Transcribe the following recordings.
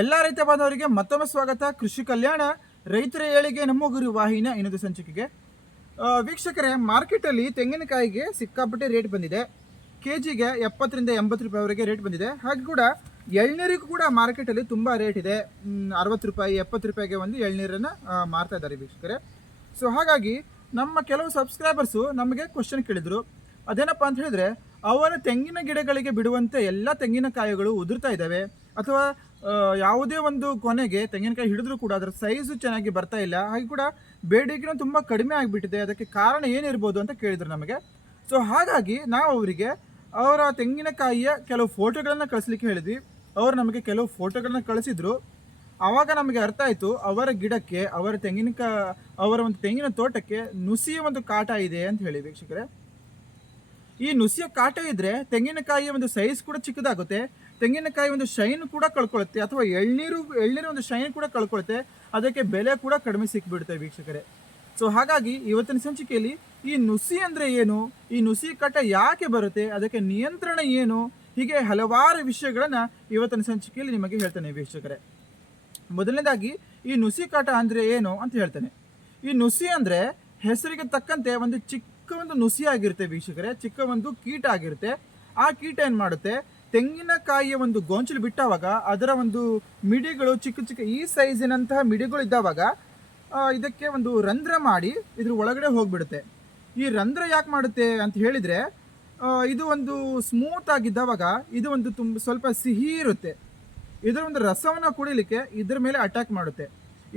ಎಲ್ಲ ರೈತ ಬಾಂಧವರಿಗೆ ಮತ್ತೊಮ್ಮೆ ಸ್ವಾಗತ. ಕೃಷಿ ಕಲ್ಯಾಣ, ರೈತರ ಏಳಿಗೆ ನಮ್ಮ ಗುರು ವಾಹಿನಿಯ ಇನ್ನೊಂದು ಸಂಚಿಕೆಗೆ. ವೀಕ್ಷಕರೇ, ಮಾರ್ಕೆಟಲ್ಲಿ ತೆಂಗಿನಕಾಯಿಗೆ ಸಿಕ್ಕಾಪಟ್ಟೆ ರೇಟ್ ಬಂದಿದೆ. ಕೆ ಜಿಗೆ ಎಪ್ಪತ್ತರಿಂದ ಎಂಬತ್ತು ರೂಪಾಯಿವರೆಗೆ ರೇಟ್ ಬಂದಿದೆ. ಹಾಗೆ ಕೂಡ ಎಳ್ನೀರಿಗೂ ಕೂಡ ಮಾರ್ಕೆಟಲ್ಲಿ ತುಂಬ ರೇಟ್ ಇದೆ. ಅರವತ್ತು ರೂಪಾಯಿ, ಎಪ್ಪತ್ತು ರೂಪಾಯಿಗೆ ಒಂದು ಎಳ್ನೀರನ್ನು ಮಾರ್ತಾ ಇದ್ದಾರೆ ವೀಕ್ಷಕರೇ. ಸೊ ಹಾಗಾಗಿ ನಮ್ಮ ಕೆಲವು ಸಬ್ಸ್ಕ್ರೈಬರ್ಸು ನಮಗೆ ಕ್ವಶನ್ ಕೇಳಿದರು. ಅದೇನಪ್ಪ ಅಂತ ಹೇಳಿದ್ರೆ, ಅವರ ತೆಂಗಿನ ಗಿಡಗಳಿಗೆ ಬಿಡುವಂತೆ ಎಲ್ಲ ತೆಂಗಿನಕಾಯಿಗಳು ಉದುರ್ತಾ ಇದ್ದಾವೆ. ಅಥವಾ ಯಾವುದೇ ಒಂದು ಕೊನೆಗೆ ತೆಂಗಿನಕಾಯಿ ಹಿಡಿದ್ರು ಕೂಡ ಅದರ ಸೈಜು ಚೆನ್ನಾಗಿ ಬರ್ತಾ ಇಲ್ಲ. ಹಾಗೆ ಕೂಡ ಬೇಡಿಕೆನೂ ತುಂಬ ಕಡಿಮೆ ಆಗಿಬಿಟ್ಟಿದೆ. ಅದಕ್ಕೆ ಕಾರಣ ಏನಿರ್ಬೋದು ಅಂತ ಕೇಳಿದ್ರು ನಮಗೆ. ಸೊ ಹಾಗಾಗಿ ನಾವು ಅವರಿಗೆ ಅವರ ತೆಂಗಿನಕಾಯಿಯ ಕೆಲವು ಫೋಟೋಗಳನ್ನು ಕಳಿಸ್ಲಿಕ್ಕೆ ಹೇಳಿದ್ವಿ. ಅವರು ನಮಗೆ ಕೆಲವು ಫೋಟೋಗಳನ್ನ ಕಳಿಸಿದ್ರು. ಆವಾಗ ನಮಗೆ ಅರ್ಥ ಆಯಿತು, ಅವರ ಗಿಡಕ್ಕೆ, ಅವರ ತೆಂಗಿನಕಾಯಿ ಅವರ ಒಂದು ತೆಂಗಿನ ತೋಟಕ್ಕೆ ನುಸಿಯ ಒಂದು ಕಾಟ ಇದೆ ಅಂತ ಹೇಳಿ ವೀಕ್ಷಕರೇ. ಈ ನುಸಿಯ ಕಾಟ ಇದ್ರೆ ತೆಂಗಿನಕಾಯಿಯ ಒಂದು ಸೈಜ್ ಕೂಡ ಚಿಕ್ಕದಾಗುತ್ತೆ. ತೆಂಗಿನಕಾಯಿ ಒಂದು ಶೈನ್ ಕೂಡ ಕಳ್ಕೊಳ್ಳುತ್ತೆ ಅಥವಾ ಎಳ್ನೀರು ಎಳ್ನೀರು ಒಂದು ಶೈನ್ ಕೂಡ ಕಳ್ಕೊಳ್ಳುತ್ತೆ ಅದಕ್ಕೆ ಬೆಲೆ ಕೂಡ ಕಡಿಮೆ ಸಿಕ್ಬಿಡುತ್ತೆ ವೀಕ್ಷಕರೇ. ಸೊ ಹಾಗಾಗಿ ಇವತ್ತಿನ ಸಂಚಿಕೆಯಲ್ಲಿ ಈ ನುಸಿ ಅಂದರೆ ಏನು, ಈ ನುಸಿ ಕಟ ಯಾಕೆ ಬರುತ್ತೆ, ಅದಕ್ಕೆ ನಿಯಂತ್ರಣ ಏನು, ಹೀಗೆ ಹಲವಾರು ವಿಷಯಗಳನ್ನು ಇವತ್ತಿನ ಸಂಚಿಕೆಯಲ್ಲಿ ನಿಮಗೆ ಹೇಳ್ತೇನೆ ವೀಕ್ಷಕರೇ. ಮೊದಲನೇದಾಗಿ, ಈ ನುಸಿ ಕಾಟ ಅಂದರೆ ಏನು ಅಂತ ಹೇಳ್ತೇನೆ. ಈ ನುಸಿ ಅಂದರೆ ಹೆಸರಿಗೆ ತಕ್ಕಂತೆ ಒಂದು ಚಿಕ್ಕ ಒಂದು ನುಸಿ ಆಗಿರುತ್ತೆ ವೀಕ್ಷಕರೇ, ಚಿಕ್ಕ ಒಂದು ಕೀಟ ಆಗಿರುತ್ತೆ. ಆ ಕೀಟ ಏನು ಮಾಡುತ್ತೆ ತೆಂಗಿನಕಾಯಿಯ ಒಂದು ಗೊಂಚಲು ಬಿಟ್ಟಾವಾಗ ಅದರ ಒಂದು ಮಿಡಿಗಳು ಚಿಕ್ಕ ಚಿಕ್ಕ ಈ ಸೈಜಿನಂತಹ ಮಿಡಿಗಳು ಇದ್ದಾವಾಗ ಇದಕ್ಕೆ ಒಂದು ರಂಧ್ರ ಮಾಡಿ ಇದ್ರ ಒಳಗಡೆ ಹೋಗ್ಬಿಡುತ್ತೆ. ಈ ರಂಧ್ರ ಯಾಕೆ ಮಾಡುತ್ತೆ ಅಂತ ಹೇಳಿದರೆ ಇದು ಒಂದು ಸ್ಮೂತ್ ಆಗಿದ್ದಾವಾಗ ಇದು ಒಂದು ತುಂಬ ಸ್ವಲ್ಪ ಸಿಹಿ ಇರುತ್ತೆ. ಇದರ ಒಂದು ರಸವನ್ನು ಕುಡಿಲಿಕ್ಕೆ ಇದ್ರ ಮೇಲೆ ಅಟ್ಯಾಕ್ ಮಾಡುತ್ತೆ.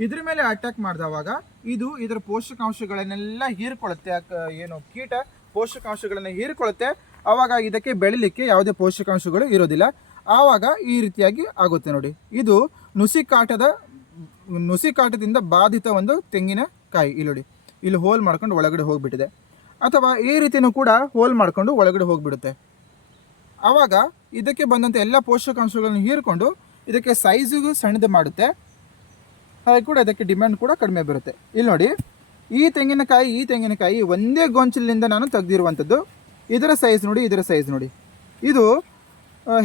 ಇದ್ರ ಮೇಲೆ ಅಟ್ಯಾಕ್ ಮಾಡಿದವಾಗ ಇದು ಇದರ ಪೋಷಕಾಂಶಗಳನ್ನೆಲ್ಲ ಹೀರ್ಕೊಳ್ಳುತ್ತೆ. ಏನು ಕೀಟ ಪೋಷಕಾಂಶಗಳನ್ನು ಹೀರ್ಕೊಳ್ಳುತ್ತೆ. ಆವಾಗ ಇದಕ್ಕೆ ಬೆಳಿಲಿಕ್ಕೆ ಯಾವುದೇ ಪೋಷಕಾಂಶಗಳು ಇರೋದಿಲ್ಲ. ಆವಾಗ ಈ ರೀತಿಯಾಗಿ ಆಗುತ್ತೆ ನೋಡಿ. ಇದು ನುಸಿ ಕಾಟದ, ನುಸಿ ಕಾಟದಿಂದ ಬಾಧಿತ ಒಂದು ತೆಂಗಿನಕಾಯಿ ಇಲ್ಲಿ ನೋಡಿ. ಇಲ್ಲಿ ಹೋಲ್ ಮಾಡ್ಕೊಂಡು ಒಳಗಡೆ ಹೋಗಿಬಿಟ್ಟಿದೆ. ಅಥವಾ ಈ ರೀತಿಯೂ ಕೂಡ ಹೋಲ್ ಮಾಡಿಕೊಂಡು ಒಳಗಡೆ ಹೋಗಿಬಿಡುತ್ತೆ. ಆವಾಗ ಇದಕ್ಕೆ ಬಂದಂಥ ಎಲ್ಲ ಪೋಷಕಾಂಶಗಳನ್ನು ಹೀರಿಕೊಂಡು ಇದಕ್ಕೆ ಸೈಜಿಗೂ ಸಣ್ಣದು ಮಾಡುತ್ತೆ. ಹಾಗೆ ಕೂಡ ಇದಕ್ಕೆ ಡಿಮ್ಯಾಂಡ್ ಕೂಡ ಕಡಿಮೆ ಬರುತ್ತೆ. ಇಲ್ಲಿ ನೋಡಿ, ಈ ತೆಂಗಿನಕಾಯಿ ಈ ತೆಂಗಿನಕಾಯಿ ಒಂದೇ ಗೊಂಚಲಿನಿಂದ ನಾನು ತೆಗೆದಿರುವಂಥದ್ದು. ಇದರ ಸೈಜ್ ನೋಡಿ, ಇದರ ಸೈಜ್ ನೋಡಿ. ಇದು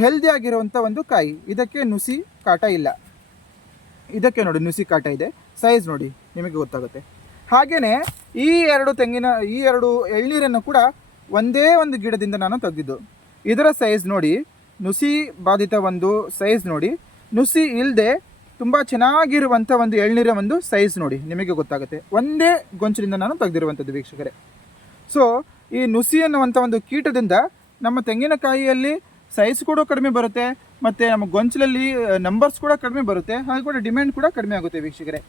ಹೆಲ್ದಿ ಆಗಿರುವಂಥ ಒಂದು ಕಾಯಿ. ಇದಕ್ಕೆ ನುಸಿ ಕಾಟ ಇಲ್ಲ. ಇದಕ್ಕೆ ನೋಡಿ, ನುಸಿ ಕಾಟ ಇದೆ. ಸೈಜ್ ನೋಡಿ, ನಿಮಗೆ ಗೊತ್ತಾಗುತ್ತೆ. ಹಾಗೆಯೇ ಈ ಎರಡು ತೆಂಗಿನ, ಈ ಎರಡು ಎಳ್ನೀರನ್ನು ಕೂಡ ಒಂದೇ ಒಂದು ಗಿಡದಿಂದ ನಾನು ತೆಗೆದಿದ್ದು. ಇದರ ಸೈಜ್ ನೋಡಿ, ನುಸಿ ಬಾಧಿತ ಒಂದು ಸೈಜ್ ನೋಡಿ. ನುಸಿ ಇಲ್ಲದೆ ತುಂಬ ಚೆನ್ನಾಗಿರುವಂಥ ಒಂದು ಎಳ್ನೀರ ಒಂದು ಸೈಜ್ ನೋಡಿ. ನಿಮಗೆ ಗೊತ್ತಾಗುತ್ತೆ. ಒಂದೇ ಗೊಂಚಲಿಂದ ನಾನು ತೆಗೆದಿರುವಂಥದ್ದು ವೀಕ್ಷಕರೇ. ಸೊ ಈ ನುಸಿ ಅನ್ನುವಂಥ ಒಂದು ಕೀಟದಿಂದ ನಮ್ಮ ತೆಂಗಿನಕಾಯಿಯಲ್ಲಿ ಸೈಜ್ ಕೂಡ ಕಡಿಮೆ ಬರುತ್ತೆ, ಮತ್ತು ನಮ್ಮ ಗೊಂಚಲಲ್ಲಿ ನಂಬರ್ಸ್ ಕೂಡ ಕಡಿಮೆ ಬರುತ್ತೆ, ಹಾಗೆ ಕೂಡ ಡಿಮ್ಯಾಂಡ್ ಕೂಡ ಕಡಿಮೆ ಆಗುತ್ತೆ ವೀಕ್ಷಕರೇ.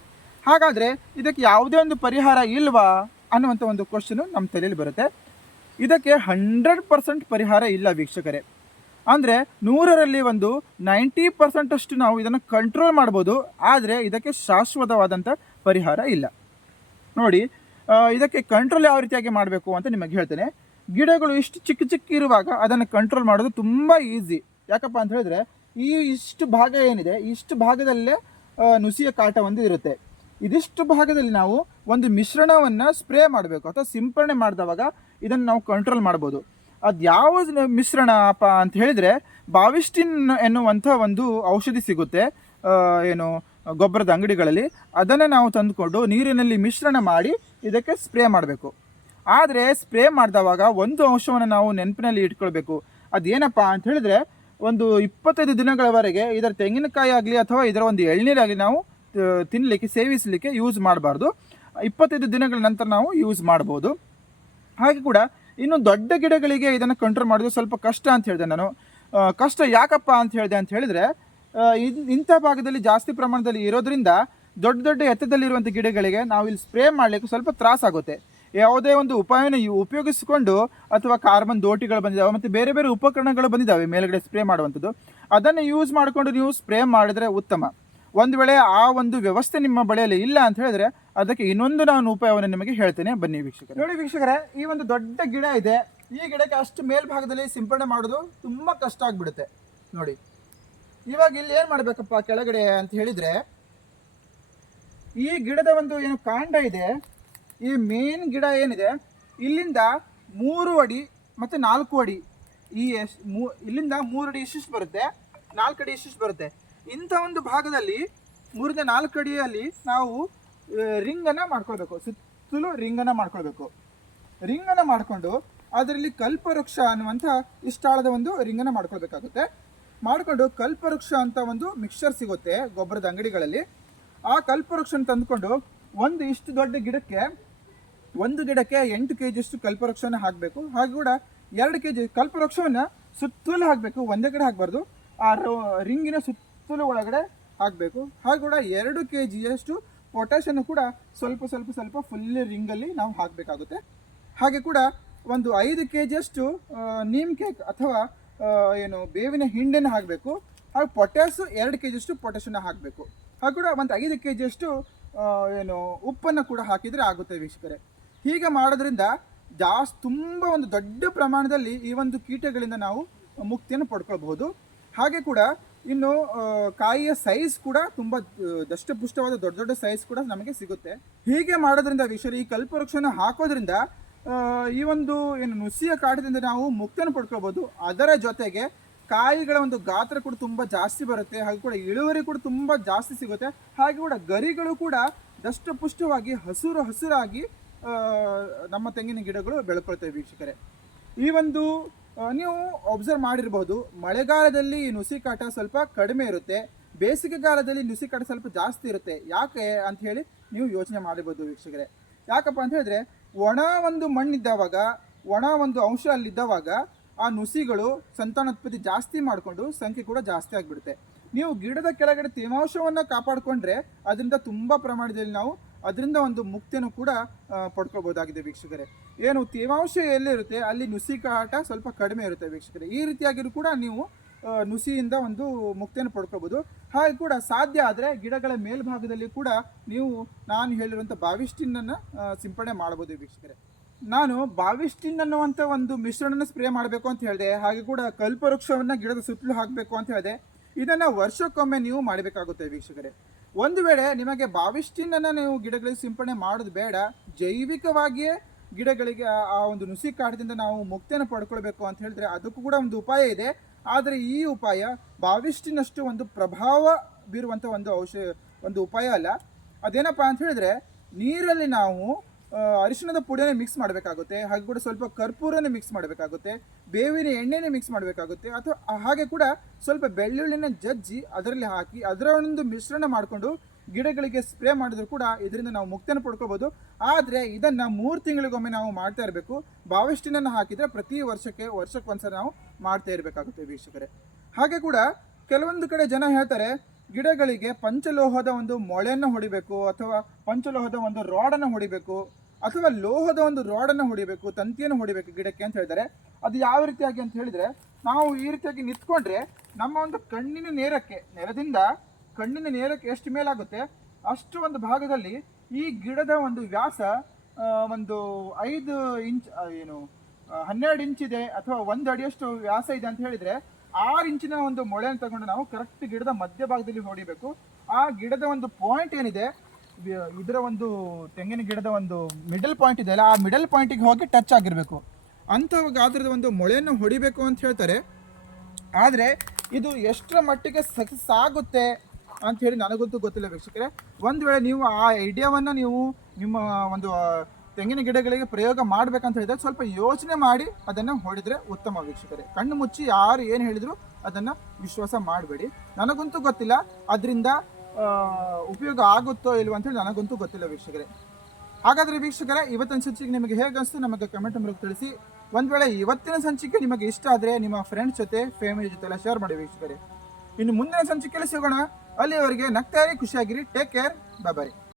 ಹಾಗಾದರೆ ಇದಕ್ಕೆ ಯಾವುದೇ ಒಂದು ಪರಿಹಾರ ಇಲ್ವಾ ಅನ್ನುವಂಥ ಒಂದು ಕ್ವಶನು ನಮ್ಮ ತಲೆಯಲ್ಲಿ ಬರುತ್ತೆ. ಇದಕ್ಕೆ ಹಂಡ್ರೆಡ್ ಪರ್ಸೆಂಟ್ ಪರಿಹಾರ ಇಲ್ಲ ವೀಕ್ಷಕರೇ. ಅಂದರೆ ನೂರರಲ್ಲಿ ಒಂದು ನೈಂಟಿ ಪರ್ಸೆಂಟಷ್ಟು ನಾವು ಇದನ್ನು ಕಂಟ್ರೋಲ್ ಮಾಡ್ಬೋದು, ಆದರೆ ಇದಕ್ಕೆ ಶಾಶ್ವತವಾದಂಥ ಪರಿಹಾರ ಇಲ್ಲ. ನೋಡಿ ಇದಕ್ಕೆ ಕಂಟ್ರೋಲ್ ಯಾವ ರೀತಿಯಾಗಿ ಮಾಡಬೇಕು ಅಂತ ನಿಮಗೆ ಹೇಳ್ತೇನೆ. ಗಿಡಗಳು ಇಷ್ಟು ಚಿಕ್ಕ ಚಿಕ್ಕ ಇರುವಾಗ ಅದನ್ನು ಕಂಟ್ರೋಲ್ ಮಾಡೋದು ತುಂಬ ಈಸಿ ಯಾಕಪ್ಪ ಅಂತ ಹೇಳಿದ್ರೆ, ಈ ಇಷ್ಟು ಭಾಗ ಏನಿದೆ, ಇಷ್ಟು ಭಾಗದಲ್ಲೇ ನುಸಿಯ ಕಾಟ ಒಂದು ಇರುತ್ತೆ. ಇದಿಷ್ಟು ಭಾಗದಲ್ಲಿ ನಾವು ಒಂದು ಮಿಶ್ರಣವನ್ನು ಸ್ಪ್ರೇ ಮಾಡಬೇಕು ಅಥವಾ ಸಿಂಪರಣೆ ಮಾಡಿದವಾಗ ಇದನ್ನು ನಾವು ಕಂಟ್ರೋಲ್ ಮಾಡ್ಬೋದು. ಅದು ಯಾವ ಮಿಶ್ರಣ ಅಪ್ಪ ಅಂತ ಹೇಳಿದರೆ, ಬಾವಿಸ್ಟಿನ್ ಎನ್ನುವಂಥ ಒಂದು ಔಷಧಿ ಸಿಗುತ್ತೆ. ಏನು, ಗೊಬ್ಬರದ ಅಂಗಡಿಗಳಲ್ಲಿ. ಅದನ್ನು ನಾವು ತಂದುಕೊಂಡು ನೀರಿನಲ್ಲಿ ಮಿಶ್ರಣ ಮಾಡಿ ಇದಕ್ಕೆ ಸ್ಪ್ರೇ ಮಾಡಬೇಕು. ಆದರೆ ಸ್ಪ್ರೇ ಮಾಡಿದವಾಗ ಒಂದು ಅಂಶವನ್ನು ನಾವು ನೆನಪಿನಲ್ಲಿ ಇಟ್ಕೊಳ್ಬೇಕು. ಅದೇನಪ್ಪ ಅಂತ ಹೇಳಿದ್ರೆ ಒಂದು ಇಪ್ಪತ್ತೈದು ದಿನಗಳವರೆಗೆ ಇದರ ತೆಂಗಿನಕಾಯಿ ಆಗಲಿ ಅಥವಾ ಇದರ ಒಂದು ಎಳ್ನೀರಾಗಲಿ ನಾವು ತಿನ್ನಲಿಕ್ಕೆ ಸೇವಿಸಲಿಕ್ಕೆ ಯೂಸ್ ಮಾಡಬಾರ್ದು. ಇಪ್ಪತ್ತೈದು ದಿನಗಳ ನಂತರ ನಾವು ಯೂಸ್ ಮಾಡ್ಬೋದು. ಹಾಗೆ ಕೂಡ ಇನ್ನು ದೊಡ್ಡ ಗಿಡಗಳಿಗೆ ಇದನ್ನು ಕಂಟ್ರೋಲ್ ಮಾಡೋದು ಸ್ವಲ್ಪ ಕಷ್ಟ ಅಂತ ಹೇಳಿದೆ ನಾನು. ಕಷ್ಟ ಯಾಕಪ್ಪ ಅಂತ ಹೇಳಿದೆ ಅಂತ ಹೇಳಿದರೆ ಇಂಥ ಭಾಗದಲ್ಲಿ ಜಾಸ್ತಿ ಪ್ರಮಾಣದಲ್ಲಿ ಇರೋದ್ರಿಂದ ದೊಡ್ಡ ದೊಡ್ಡ ಎತ್ತದಲ್ಲಿರುವಂಥ ಗಿಡಗಳಿಗೆ ನಾವು ಇಲ್ಲಿ ಸ್ಪ್ರೇ ಮಾಡಲಿಕ್ಕೆ ಸ್ವಲ್ಪ ತ್ರಾಸಾಗುತ್ತೆ ಯಾವುದೇ ಒಂದು ಉಪಾಯನ ಉಪಯೋಗಿಸಿಕೊಂಡು ಅಥವಾ ಕಾರ್ಬನ್ ದೋಟಿಗಳು ಬಂದಿದ್ದಾವೆ ಮತ್ತು ಬೇರೆ ಬೇರೆ ಉಪಕರಣಗಳು ಬಂದಿದ್ದಾವೆ ಮೇಲುಗಡೆ ಸ್ಪ್ರೇ ಮಾಡುವಂಥದ್ದು. ಅದನ್ನು ಯೂಸ್ ಮಾಡಿಕೊಂಡು ನೀವು ಸ್ಪ್ರೇ ಮಾಡಿದರೆ ಉತ್ತಮ. ಒಂದು ವೇಳೆ ಆ ಒಂದು ವ್ಯವಸ್ಥೆ ನಿಮ್ಮ ಬಳಿಯಲ್ಲಿ ಇಲ್ಲ ಅಂತ ಹೇಳಿದ್ರೆ ಅದಕ್ಕೆ ಇನ್ನೊಂದು ನಾನು ಉಪಾಯವನ್ನು ನಿಮಗೆ ಹೇಳ್ತೇನೆ. ಬನ್ನಿ ವೀಕ್ಷಕರೇ. ನೋಡಿ ವೀಕ್ಷಕರೇ, ಈ ಒಂದು ದೊಡ್ಡ ಗಿಡ ಇದೆ. ಈ ಗಿಡಕ್ಕೆ ಅಷ್ಟು ಮೇಲ್ಭಾಗದಲ್ಲಿ ಸಿಂಪಡಣೆ ಮಾಡೋದು ತುಂಬ ಕಷ್ಟ ಆಗಿಬಿಡುತ್ತೆ. ನೋಡಿ, ಇವಾಗ ಇಲ್ಲಿ ಏನು ಮಾಡಬೇಕಪ್ಪ ಕೆಳಗಡೆ ಅಂತ ಹೇಳಿದರೆ ಈ ಗಿಡದ ಒಂದು ಏನು ಕಾಂಡ ಇದೆ, ಈ ಮೇನ್ ಗಿಡ ಏನಿದೆ, ಇಲ್ಲಿಂದ ಮೂರು ಅಡಿ ಮತ್ತು ನಾಲ್ಕು ಅಡಿ ಈ ಮೂ ಇಲ್ಲಿಂದ ಮೂರು ಅಡಿ ಇಷ್ಟಿಷ್ಟು ಬರುತ್ತೆ, ನಾಲ್ಕು ಅಡಿ ಇಷ್ಟಿಷ್ಟು ಬರುತ್ತೆ. ಇಂಥ ಒಂದು ಭಾಗದಲ್ಲಿ ಮೂರಿಂದ ನಾಲ್ಕು ಅಡಿಯಲ್ಲಿ ನಾವು ರಿಂಗನ್ನು ಮಾಡ್ಕೊಳ್ಬೇಕು. ಸುತ್ತಲೂ ರಿಂಗನ್ನು ಮಾಡ್ಕೊಳ್ಬೇಕು. ರಿಂಗನ್ನು ಮಾಡಿಕೊಂಡು ಅದರಲ್ಲಿ ಕಲ್ಪವೃಕ್ಷ ಅನ್ನುವಂಥ ಇಷ್ಟಾಳದ ಒಂದು ರಿಂಗನ್ನು ಮಾಡ್ಕೊಳ್ಬೇಕಾಗುತ್ತೆ. ಮಾಡಿಕೊಂಡು ಕಲ್ಪವೃಕ್ಷ ಅಂತ ಒಂದು ಮಿಕ್ಸ್ಚರ್ ಸಿಗುತ್ತೆ ಗೊಬ್ಬರದ ಅಂಗಡಿಗಳಲ್ಲಿ. ಆ ಕಲ್ಪವೃಕ್ಷನ ತಂದುಕೊಂಡು ಒಂದು ಇಷ್ಟು ದೊಡ್ಡ ಗಿಡಕ್ಕೆ ಒಂದು ಗಿಡಕ್ಕೆ ಎಂಟು ಕೆ ಜಿಯಷ್ಟು ಕಲ್ಪವೃಕ್ಷನ ಹಾಕಬೇಕು. ಹಾಗೆ ಕೂಡ ಎರಡು ಕೆ ಜಿ ಕಲ್ಪವೃಕ್ಷವನ್ನು ಸುತ್ತಲೂ ಹಾಕಬೇಕು. ಒಂದೇ ಕಡೆ ಹಾಕಬಾರ್ದು. ಆ ರಿಂಗಿನ ಸುತ್ತಲೂ ಒಳಗಡೆ ಹಾಕಬೇಕು. ಹಾಗೆ ಕೂಡ ಎರಡು ಕೆ ಜಿಯಷ್ಟು ಪೊಟ್ಯಾಷನ್ನು ಕೂಡ ಸ್ವಲ್ಪ ಸ್ವಲ್ಪ ಸ್ವಲ್ಪ ಫುಲ್ ರಿಂಗಲ್ಲಿ ನಾವು ಹಾಕಬೇಕಾಗುತ್ತೆ. ಹಾಗೆ ಕೂಡ ಒಂದು ಐದು ಕೆ ಜಿಯಷ್ಟು ನೀಮ್ ಕೇಕ್ ಅಥವಾ ಏನು ಬೇವಿನ ಹಿಂಡೆನ ಹಾಕಬೇಕು. ಹಾಗೆ ಪೊಟ್ಯಾಸು ಎರಡು ಕೆ ಜಿಯಷ್ಟು ಪೊಟ್ಯಾಷನ್ನು ಹಾಕಬೇಕು. ಹಾಗೆ ಕೂಡ ಒಂದು ಐದು ಕೆ ಜಿಯಷ್ಟು ಏನು, ಉಪ್ಪನ್ನು ಕೂಡ ಹಾಕಿದರೆ ಆಗುತ್ತೆ ವೀಕ್ಷಕರೇ. ಹೀಗೆ ಮಾಡೋದ್ರಿಂದ ಜಾಸ್ತಿ ತುಂಬ ಒಂದು ದೊಡ್ಡ ಪ್ರಮಾಣದಲ್ಲಿ ಈ ಒಂದು ಕೀಟಗಳಿಂದ ನಾವು ಮುಕ್ತಿಯನ್ನು ಪಡ್ಕೊಳ್ಬಹುದು. ಹಾಗೆ ಕೂಡ ಇನ್ನು ಕಾಯಿಯ ಸೈಜ್ ಕೂಡ ತುಂಬ ದಷ್ಟಪುಷ್ಟವಾದ ದೊಡ್ಡ ದೊಡ್ಡ ಸೈಜ್ ಕೂಡ ನಮಗೆ ಸಿಗುತ್ತೆ. ಹೀಗೆ ಮಾಡೋದ್ರಿಂದ ವಿಷಯ ಈ ಕಲ್ಪವೃಕ್ಷನ ಹಾಕೋದ್ರಿಂದ ಈ ಒಂದು, ಏನು, ನುಸಿಯ ಕಾಟದಿಂದ ನಾವು ಮುಕ್ತಿಯನ್ನು ಪಡ್ಕೊಳ್ಬೋದು ಅದರ ಜೊತೆಗೆ ಕಾಯಿಗಳ ಒಂದು ಗಾತ್ರ ಕೂಡ ತುಂಬ ಜಾಸ್ತಿ ಬರುತ್ತೆ, ಹಾಗೆ ಕೂಡ ಇಳುವರಿ ಕೂಡ ತುಂಬ ಜಾಸ್ತಿ ಸಿಗುತ್ತೆ, ಹಾಗೆ ಕೂಡ ಗರಿಗಳು ಕೂಡ ದಷ್ಟಪುಷ್ಟವಾಗಿ ಹಸಿರು ಹಸಿರಾಗಿ ನಮ್ಮ ತೆಂಗಿನ ಗಿಡಗಳು ಬೆಳ್ಕೊಳ್ತವೆ ವೀಕ್ಷಕರೇ. ಈ ಒಂದು ನೀವು ಒಬ್ಸರ್ವ್ ಮಾಡಿರ್ಬೋದು, ಮಳೆಗಾಲದಲ್ಲಿ ಈ ನುಸಿಕಾಟ ಸ್ವಲ್ಪ ಕಡಿಮೆ ಇರುತ್ತೆ ಬೇಸಿಗೆ ಕಾಲದಲ್ಲಿ ನುಸಿ ಕಾಟ ಸ್ವಲ್ಪ ಜಾಸ್ತಿ ಇರುತ್ತೆ, ಯಾಕೆ ಅಂತ ಹೇಳಿ ನೀವು ಯೋಚನೆ ಮಾಡಿರ್ಬೋದು ವೀಕ್ಷಕರೇ. ಯಾಕಪ್ಪ ಅಂತ ಹೇಳಿದ್ರೆ, ಒಣ ಒಂದು ಮಣ್ಣಿದ್ದವಾಗ, ಒಣ ಒಂದು ಅಂಶ ಅಲ್ಲಿದ್ದವಾಗ ಆ ನುಸಿಗಳು ಸಂತಾನೋತ್ಪತ್ತಿ ಜಾಸ್ತಿ ಮಾಡಿಕೊಂಡು ಸಂಖ್ಯೆ ಕೂಡ ಜಾಸ್ತಿ ಆಗಿಬಿಡುತ್ತೆ. ನೀವು ಗಿಡದ ಕೆಳಗಡೆ ತೇವಾಂಶವನ್ನು ಕಾಪಾಡಿಕೊಂಡ್ರೆ ಅದರಿಂದ ತುಂಬ ಪ್ರಮಾಣದಲ್ಲಿ ನಾವು ಅದರಿಂದ ಒಂದು ಮುಕ್ತಿಯನ್ನು ಕೂಡ ಪಡ್ಕೋಬೋದಾಗಿದೆ ವೀಕ್ಷಕರೇ. ಏನು ತೇವಾಂಶ ಎಲ್ಲಿರುತ್ತೆ ಅಲ್ಲಿ ನುಸಿ ಕಾಟ ಸ್ವಲ್ಪ ಕಡಿಮೆ ಇರುತ್ತೆ ವೀಕ್ಷಕರೇ. ಈ ರೀತಿಯಾಗಿಯೂ ಕೂಡ ನೀವು ನುಸಿಯಿಂದ ಒಂದು ಮುಕ್ತಿಯನ್ನು ಪಡ್ಕೋಬೋದು ಹಾಗೆ ಕೂಡ ಸಾಧ್ಯ ಆದರೆ ಗಿಡಗಳ ಮೇಲ್ಭಾಗದಲ್ಲಿ ಕೂಡ ನೀವು ನಾನು ಹೇಳಿರುವಂಥ ಬಾವಿಸ್ಟಿನನ್ನು ಸಿಂಪಡಣೆ ಮಾಡ್ಬೋದು ವೀಕ್ಷಕರೇ. ನಾನು ಬಾವಿಸ್ಟಿನ್ ಅನ್ನುವಂಥ ಒಂದು ಮಿಶ್ರಣನ ಸ್ಪ್ರೇ ಮಾಡಬೇಕು ಅಂತ ಹೇಳಿದೆ. ಹಾಗೆ ಕೂಡ ಕಲ್ಪವೃಕ್ಷವನ್ನು ಗಿಡದ ಸುತ್ತಲೂ ಹಾಕಬೇಕು ಅಂತ ಹೇಳಿದೆ. ಇದನ್ನು ವರ್ಷಕ್ಕೊಮ್ಮೆ ನೀವು ಮಾಡಬೇಕಾಗುತ್ತೆ ವೀಕ್ಷಕರೇ. ಒಂದು ವೇಳೆ ನಿಮಗೆ ಬಾವಿಸ್ಟಿನನ್ನು ನೀವು ಗಿಡಗಳಿಗೆ ಸಿಂಪಡಣೆ ಮಾಡೋದು ಬೇಡ. ಜೈವಿಕವಾಗಿಯೇ ಗಿಡಗಳಿಗೆ ಆ- ಒಂದು ನುಸಿ ಕಾಟದಿಂದ ನಾವು ಮುಕ್ತಿಯನ್ನು ಪಡ್ಕೊಳ್ಬೇಕು ಅಂತ ಹೇಳಿದ್ರೆ ಅದಕ್ಕೂ ಕೂಡ ಒಂದು ಉಪಾಯ ಇದೆ. ಆದರೆ ಈ ಉಪಾಯ ಬಾವಿಷ್ಟಿನಷ್ಟು ಒಂದು ಪ್ರಭಾವ ಬೀರುವಂಥ ಒಂದು ಔಷಧ ಒಂದು ಉಪಾಯ ಅಲ್ಲ. ಅದೇನಪ್ಪ ಅಂತ ಹೇಳಿದ್ರೆ ನೀರಲ್ಲಿ ನಾವು ಅರಿಶಿಣದ ಪುಡಿಯನ್ನು ಮಿಕ್ಸ್ ಮಾಡಬೇಕಾಗುತ್ತೆ. ಹಾಗೆ ಕೂಡ ಸ್ವಲ್ಪ ಕರ್ಪೂರನ ಮಿಕ್ಸ್ ಮಾಡಬೇಕಾಗುತ್ತೆ. ಬೇವಿನ ಎಣ್ಣೆನೇ ಮಿಕ್ಸ್ ಮಾಡಬೇಕಾಗುತ್ತೆ. ಅಥವಾ ಹಾಗೆ ಕೂಡ ಸ್ವಲ್ಪ ಬೆಳ್ಳುಳ್ಳಿನ ಜಜ್ಜಿ ಅದರಲ್ಲಿ ಹಾಕಿ ಅದರ ಒಂದು ಮಿಶ್ರಣ ಮಾಡಿಕೊಂಡು ಗಿಡಗಳಿಗೆ ಸ್ಪ್ರೇ ಮಾಡಿದ್ರು ಕೂಡ ಇದರಿಂದ ನಾವು ಮುಕ್ತನ ಪಡ್ಕೋಬೋದು. ಆದರೆ ಇದನ್ನು ಮೂರು ತಿಂಗಳಿಗೊಮ್ಮೆ ನಾವು ಮಾಡ್ತಾ ಇರಬೇಕು. ಬಾವಿಷ್ಟಿನನ್ನು ಹಾಕಿದರೆ ಪ್ರತಿ ವರ್ಷಕ್ಕೆ ವರ್ಷಕ್ಕೊಂದ್ಸಲ ನಾವು ಮಾಡ್ತಾ ಇರಬೇಕಾಗುತ್ತೆ ವೀಕ್ಷಕರೇ. ಹಾಗೆ ಕೂಡ ಕೆಲವೊಂದು ಕಡೆ ಜನ ಹೇಳ್ತಾರೆ ಗಿಡಗಳಿಗೆ ಪಂಚಲೋಹದ ಒಂದು ಮೊಳೆಯನ್ನು ಹೊಡಿಬೇಕು ಅಥವಾ ಪಂಚಲೋಹದ ಒಂದು ರಾಡನ್ನು ಹೊಡಿಬೇಕು ಅಥವಾ ಲೋಹದ ಒಂದು ರಾಡನ್ನು ಹೊಡಿಬೇಕು, ತಂತಿಯನ್ನು ಹೊಡಿಬೇಕು ಗಿಡಕ್ಕೆ ಅಂತ ಹೇಳಿದರೆ, ಅದು ಯಾವ ರೀತಿಯಾಗಿ ಅಂತ ಹೇಳಿದರೆ, ನಾವು ಈ ರೀತಿಯಾಗಿ ನಿಂತ್ಕೊಂಡ್ರೆ ನಮ್ಮ ಒಂದು ಕಣ್ಣಿನ ನೇರಕ್ಕೆ, ನೆಲದಿಂದ ಕಣ್ಣಿನ ನೇರಕ್ಕೆ ಎಷ್ಟು ಮೇಲಾಗುತ್ತೆ? ಅಷ್ಟು ಒಂದು ಭಾಗದಲ್ಲಿ ಈ ಗಿಡದ ಒಂದು ವ್ಯಾಸ ಒಂದು ಐದು ಇಂಚ್ ಏನು ಹನ್ನೆರಡು ಇಂಚ್ ಇದೆ ಅಥವಾ ಒಂದು ಅಡಿಯಷ್ಟು ವ್ಯಾಸ ಇದೆ ಅಂತ ಹೇಳಿದ್ರೆ ಆರು ಇಂಚಿನ ಒಂದು ಮೊಳೆಯನ್ನು ತಗೊಂಡು ನಾವು ಕರೆಕ್ಟ್ ಗಿಡದ ಮಧ್ಯಭಾಗದಲ್ಲಿ ಹೊಡಿಬೇಕು. ಆ ಗಿಡದ ಒಂದು ಪಾಯಿಂಟ್ ಏನಿದೆ, ಇದರ ಒಂದು ತೆಂಗಿನ ಗಿಡದ ಒಂದು ಮಿಡಲ್ ಪಾಯಿಂಟ್ ಇದೆ ಅಲ್ಲ, ಆ ಮಿಡಲ್ ಪಾಯಿಂಟಿಗೆ ಹೋಗಿ ಟಚ್ ಆಗಿರಬೇಕು. ಅಂಥ ಗಾತ್ರದ ಒಂದು ಮೊಳೆಯನ್ನು ಹೊಡಿಬೇಕು ಅಂತ ಹೇಳ್ತಾರೆ. ಆದರೆ ಇದು ಎಷ್ಟರ ಮಟ್ಟಿಗೆ ಸಕ್ಸಸ್ ಆಗುತ್ತೆ ಅಂತ ಹೇಳಿ ನನಗಂತೂ ಗೊತ್ತಿಲ್ಲ ವೀಕ್ಷಕರೇ. ಒಂದು ವೇಳೆ ನೀವು ಆ ಐಡಿಯಾವನ್ನು ನೀವು ನಿಮ್ಮ ಒಂದು ತೆಂಗಿನ ಗಿಡಗಳಿಗೆ ಪ್ರಯೋಗ ಮಾಡಬೇಕಂತ ಹೇಳಿದ್ರೆ ಸ್ವಲ್ಪ ಯೋಚನೆ ಮಾಡಿ ಅದನ್ನು ಹೊಡೆದ್ರೆ ಉತ್ತಮ ವೀಕ್ಷಕರೇ. ಕಣ್ಣು ಮುಚ್ಚಿ ಯಾರು ಏನು ಹೇಳಿದ್ರು ಅದನ್ನು ವಿಶ್ವಾಸ ಮಾಡಬೇಡಿ. ನನಗಂತೂ ಗೊತ್ತಿಲ್ಲ, ಅದರಿಂದ ಉಪಯೋಗ ಆಗುತ್ತೋ ಇಲ್ವೋ ಅಂತೇಳಿ ನನಗಂತೂ ಗೊತ್ತಿಲ್ಲ ವೀಕ್ಷಕರೇ. ಹಾಗಾದರೆ ವೀಕ್ಷಕರೇ, ಇವತ್ತಿನ ಸಂಚಿಕೆ ನಿಮಗೆ ಹೇಗೆ ಅನಿಸ್ತು ನಮಗೆ ಕಮೆಂಟ್ ಮೂಲಕ ತಿಳಿಸಿ. ಒಂದು ವೇಳೆ ಇವತ್ತಿನ ಸಂಚಿಕೆ ನಿಮಗೆ ಇಷ್ಟ ಆದರೆ ನಿಮ್ಮ ಫ್ರೆಂಡ್ಸ್ ಜೊತೆ ಫ್ಯಾಮಿಲಿ ಜೊತೆ ಎಲ್ಲ ಶೇರ್ ಮಾಡಿ ವೀಕ್ಷಕರೇ. ಇನ್ನು ಮುಂದಿನ ಸಂಚಿಕೆಯಲ್ಲಿ ಸಿಗೋಣ. ಅಲ್ಲಿಯವರೆಗೆ ನಗ್ತಾ ಇರಿ, ಖುಷಿಯಾಗಿರಿ ಟೇಕ್ ಕೇರ್ ಬಾಯ್